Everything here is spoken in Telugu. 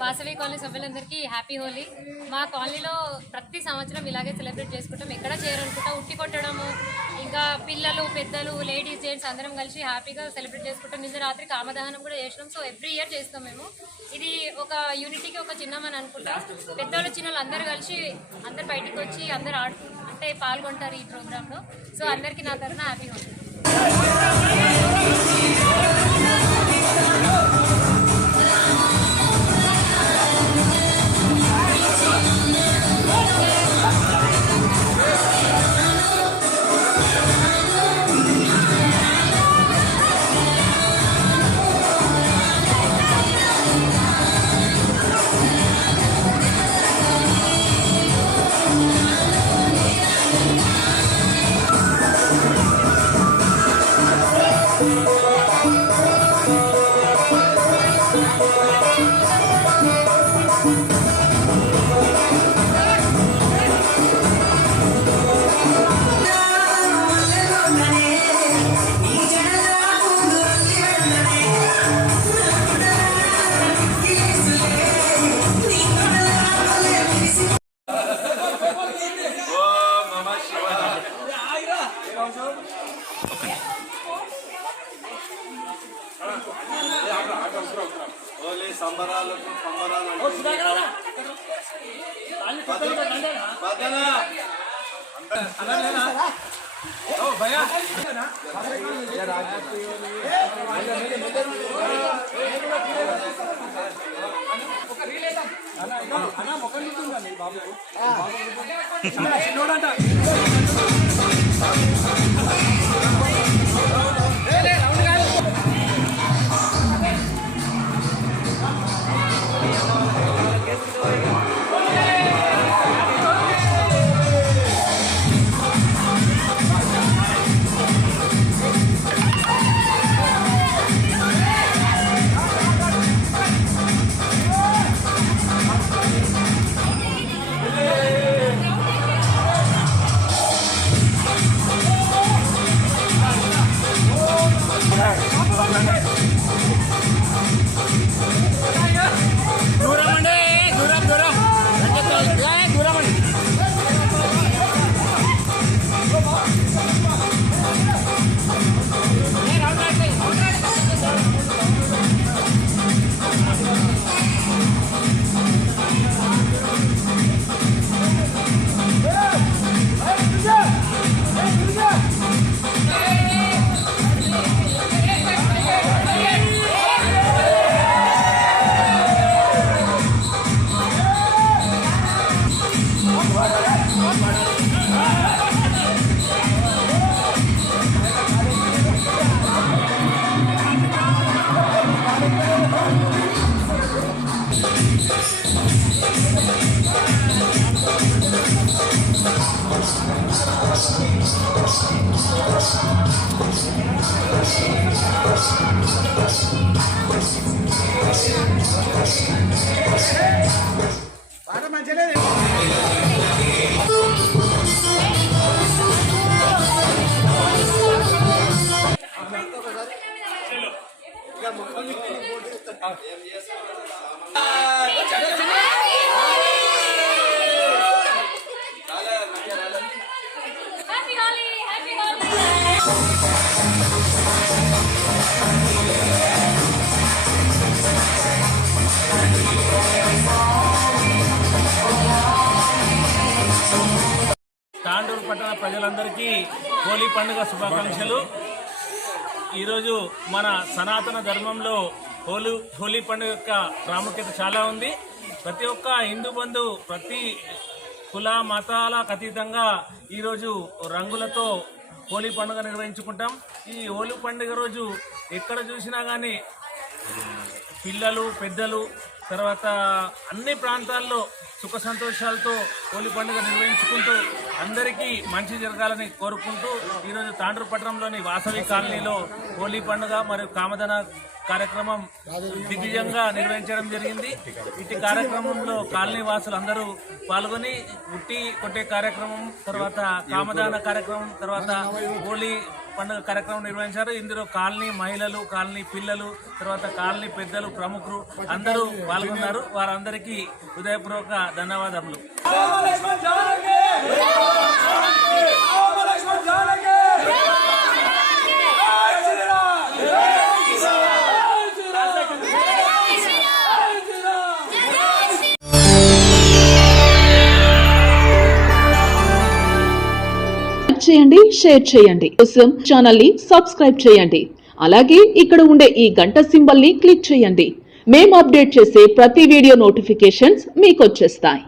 వాసవి కాలనీ సభ్యులందరికీ హ్యాపీ హోలీ. మా కాలనీలో ప్రతి సంవత్సరం ఇలాగే సెలబ్రేట్ చేసుకుంటాం. ఎక్కడ చేయాలనుకుంటా ఉట్టి కొట్టడము, ఇంకా పిల్లలు పెద్దలు లేడీస్ జెంట్స్ అందరం కలిసి హ్యాపీగా సెలబ్రేట్ చేసుకుంటాం. నిన్న రాత్రి కామదహనం కూడా చేసినాం. సో ఎవ్రీ ఇయర్ చేస్తాం మేము. ఇది ఒక యూనిటీకి ఒక చిన్నమని అనుకుంటా. పెద్దవాళ్ళు చిన్నవాళ్ళు అందరూ కలిసి అందరు బయటికి వచ్చి అందరు అంటే పాల్గొంటారు ఈ ప్రోగ్రాంలో. సో అందరికీ నా తరఫున హ్యాపీ హోలీ. సంబరాలు తాండూరు పట్టణ ప్రజలందరికీ హోలీ పండుగ శుభాకాంక్షలు. ఈరోజు మన సనాతన ధర్మంలో హోలీ పండుగ యొక్క ప్రాముఖ్యత చాలా ఉంది. ప్రతి ఒక్క హిందూ బంధు ప్రతి కుల మతాలకు అతీతంగా ఈరోజు రంగులతో హోలీ పండుగ నిర్వహించుకుంటాం. ఈ హోలీ పండుగ రోజు ఎక్కడ చూసినా కానీ పిల్లలు పెద్దలు తర్వాత అన్ని ప్రాంతాల్లో సుఖ సంతోషాలతో హోలీ పండుగ నిర్వహించుకుంటూ అందరికీ మంచి జరగాలని కోరుకుంటూ ఈరోజు తాండూరు పట్టణంలోని వాసవి కాలనీలో హోలీ పండుగ మరియు కామధన కార్యక్రమం దిగ్విజయంగా నిర్వహించడం జరిగింది. ఇటు కార్యక్రమంలో కాలనీ వాసులు అందరూ పాల్గొని ఉట్టి కొట్టే కార్యక్రమం, తర్వాత కామదాన కార్యక్రమం, తర్వాత హోలీ పండుగ కార్యక్రమం నిర్వహించారు. ఇందులో కాలనీ మహిళలు, కాలనీ పిల్లలు, తర్వాత కాలనీ పెద్దలు, ప్రముఖులు అందరూ పాల్గొన్నారు. వారందరికీ హృదయపూర్వక ధన్యవాదములు. చేయండి, షేర్ చేయండి. కోసం ఛానల్ ని సబ్స్క్రైబ్ చేయండి. అలాగే ఇక్కడ ఉండే ఈ గంట సింబల్ ని క్లిక్ చేయండి. మేము అప్డేట్ చేసే ప్రతి వీడియో నోటిఫికేషన్స్ మీకు వచ్చేస్తాయి.